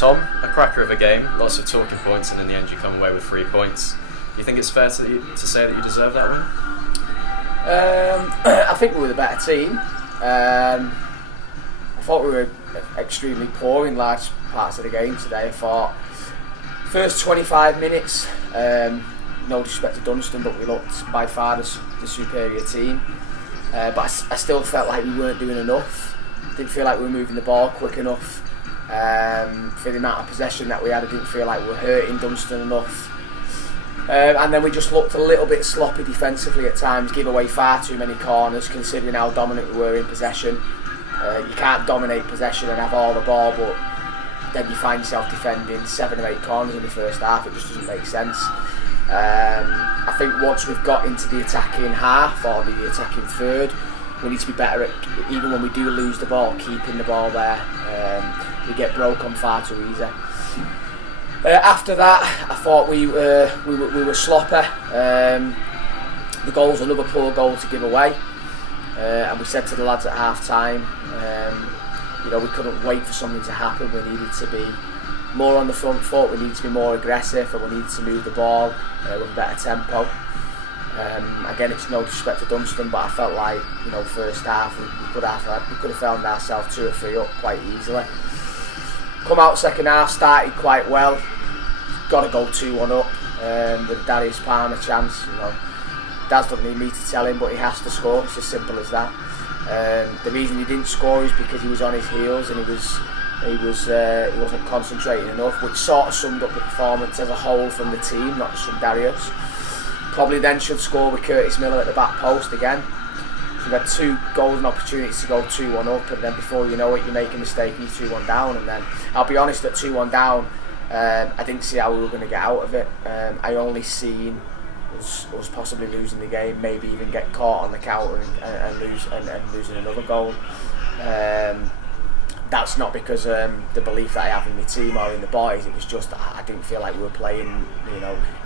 Tom, a cracker of a game, lots of talking points, and in the end you come away with 3 points. Do you think it's fair to say that you deserve that win? I think we were the better team. I thought we were extremely poor in large parts of the game today. I thought first 25 minutes, no disrespect to Dunston, but we looked by far the superior team. But I still felt like we weren't doing enough. Didn't feel like we were moving the ball quick enough. For the amount of possession that we had, I didn't feel like we were hurting Dunston enough. And then we just looked a little bit sloppy defensively at times, give away far too many corners considering how dominant we were in possession. You can't dominate possession and have all the ball, but then you find yourself defending 7 or 8 corners in the first half. It just doesn't make sense. I think once we've got into the attacking half or the attacking third, we need to be better at, even when we do lose the ball, keeping the ball there. We get broke on far too easy. After that, I thought we were sloppy. The goal's another poor goal to give away, and we said to the lads at half time, we couldn't wait for something to happen. We needed to be more on the front foot. We needed to be more aggressive, and we needed to move the ball with a better tempo. Again, it's no disrespect to Dunston, but I felt like first half we could have found ourselves 2 or 3 up quite easily. Come out second half, started quite well. Got to go 2-1 up with Darius Palmer chance. Daz doesn't need me to tell him, but he has to score. It's as simple as that. The reason he didn't score is because he was on his heels and he wasn't concentrating enough, which sort of summed up the performance as a whole from the team, not just from Darius. Probably then should score with Curtis Miller at the back post again. We've had 2 golden opportunities to go 2-1 up, and then before you know it, you make a mistake and you're 2-1 down. And then, I'll be honest, at 2-1 down, I didn't see how we were going to get out of it. I only seen us possibly losing the game, maybe even get caught on the counter and losing another goal. That's not because the belief that I have in my team or in the boys. It was just I didn't feel like we were playing,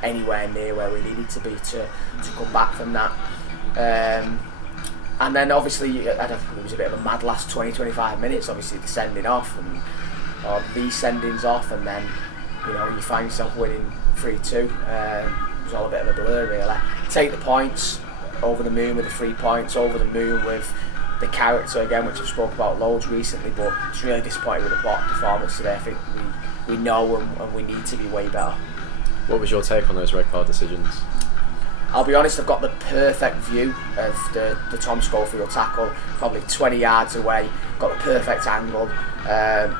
anywhere near where we needed to be to come back from that. And then obviously it was a bit of a mad last 20-25 minutes. Obviously the sending off or these sendings off, and then you find yourself winning 3-2. It was all a bit of a blur really. Take the points, over the moon with the 3 points, over the moon with the character again, which I've spoken about loads recently, but it's really disappointed with the performance today. I think we know and we need to be way better. What was your take on those red card decisions? I'll be honest, I've got the perfect view of the Tom Schofield tackle, probably 20 yards away, got the perfect angle.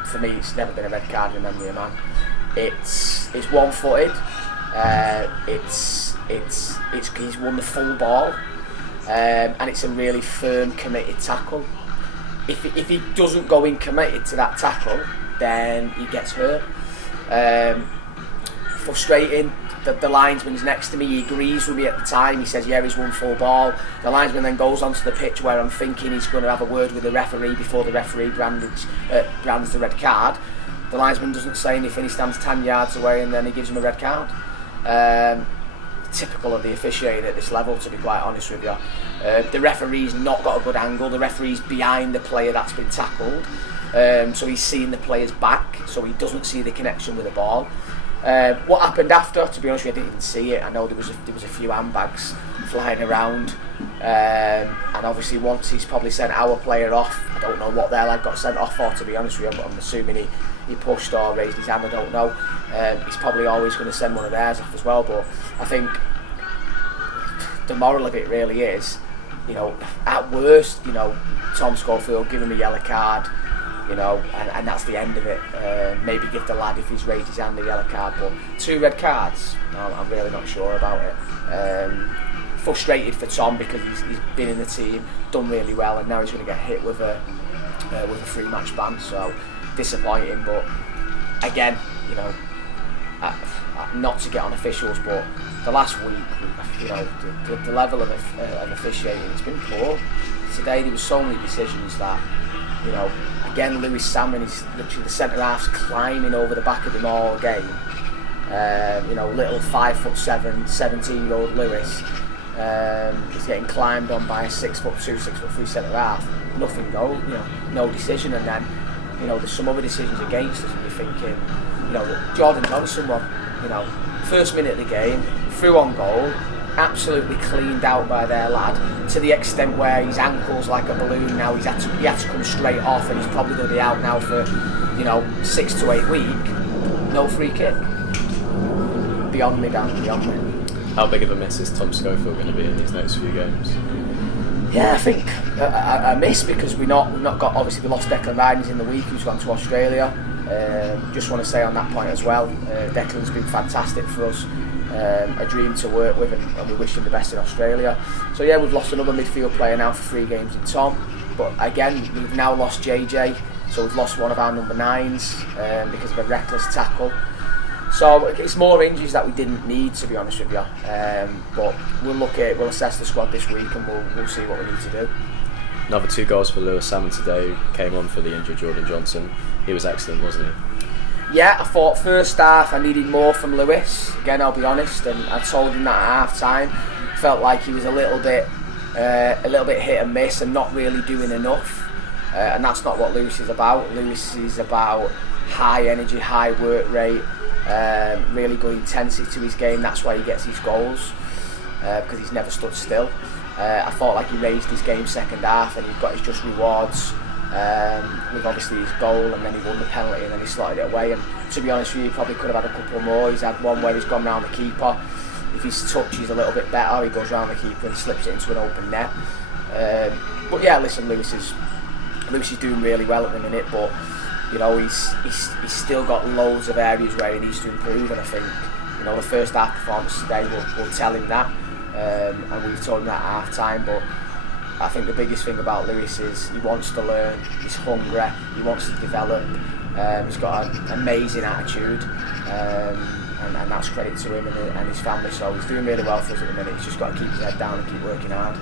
For me, it's never been a red card in memory of man. It's one-footed, he's won the full ball, and it's a really firm, committed tackle. If he doesn't go in committed to that tackle, then he gets hurt. Frustrating. The linesman's next to me, he agrees with me at the time, he says he's won full ball. The linesman then goes onto the pitch where I'm thinking he's going to have a word with the referee before the referee brands the red card. The linesman doesn't say anything, he stands 10 yards away and then he gives him a red card. Typical of the officiating at this level, to be quite honest with you. The referee's not got a good angle, the referee's behind the player that's been tackled, so he's seeing the player's back, so he doesn't see the connection with the ball. What happened after, to be honest with you, I didn't even see it. I know there was a few handbags flying around, and obviously once he's probably sent our player off, I don't know what their lad got sent off for, to be honest with you. I'm assuming he pushed or raised his hand, I don't know. He's probably always going to send one of theirs off as well, but I think the moral of it really is, at worst, Tom Schofield give him a yellow card, and that's the end of it. Maybe give the lad, if he's raised his hand, a yellow card, but 2 red cards, no, I'm really not sure about it. Frustrated for Tom because he's been in the team, done really well, and now he's going to get hit with a 3-match ban, so disappointing. But again, not to get on officials, but the last week, the level of officiating has been poor. Today there were so many decisions that, again, Lewis Salmon is literally the centre half's climbing over the back of him all game. Little 5'7", 17-year-old Lewis is getting climbed on by a 6'2", 6'3" centre half. Nothing goal, no decision, and then there's some other decisions against us, and you're thinking, Jordan Dunston one, first minute of the game, through on goal, absolutely cleaned out by their lad, to the extent where his ankle's like a balloon now. He had to come straight off, and he's probably going to be out now for 6 to 8 weeks. No free kick. Beyond me, Dan. Beyond me. How big of a miss is Tom Schofield going to be in these next few games? Yeah, I think a miss, because we've not got, obviously we lost Declan Rice in the week, who's gone to Australia. Just want to say on that point as well, Declan's been fantastic for us, a dream to work with, and we wish him the best in Australia. So yeah, we've lost another midfield player now for 3 games in Tom, but again we've now lost JJ, so we've lost one of our number 9s because of a reckless tackle. So it's more injuries that we didn't need, to be honest with you. But we'll assess the squad this week, and we'll see what we need to do. Another 2 goals for Lewis Salmon today, who came on for the injured Jordan Johnson. He was excellent, wasn't he? Yeah, I thought first half I needed more from Lewis. Again, I'll be honest, and I told him that at half time. Felt like he was a little bit hit and miss, and not really doing enough. And that's not what Lewis is about. Lewis is about high energy, high work rate, really good intensity to his game. That's why he gets his goals, because he's never stood still. I thought like he raised his game second half, and he got his just rewards with obviously his goal, and then he won the penalty, and then he slotted it away. And to be honest with you, he probably could have had a couple more. He's had one where he's gone round the keeper. If his touch is a little bit better, he goes round the keeper and slips it into an open net. But yeah, listen, Lewis is doing really well at the minute, but he's still got loads of areas where he needs to improve, and I think the first half performance today will tell him that, and we've told him that at half time. But I think the biggest thing about Lewis is he wants to learn, he's hungry, he wants to develop, he's got an amazing attitude, and that's credit to him and his family. So he's doing really well for us at the minute. He's just got to keep his head down and keep working hard.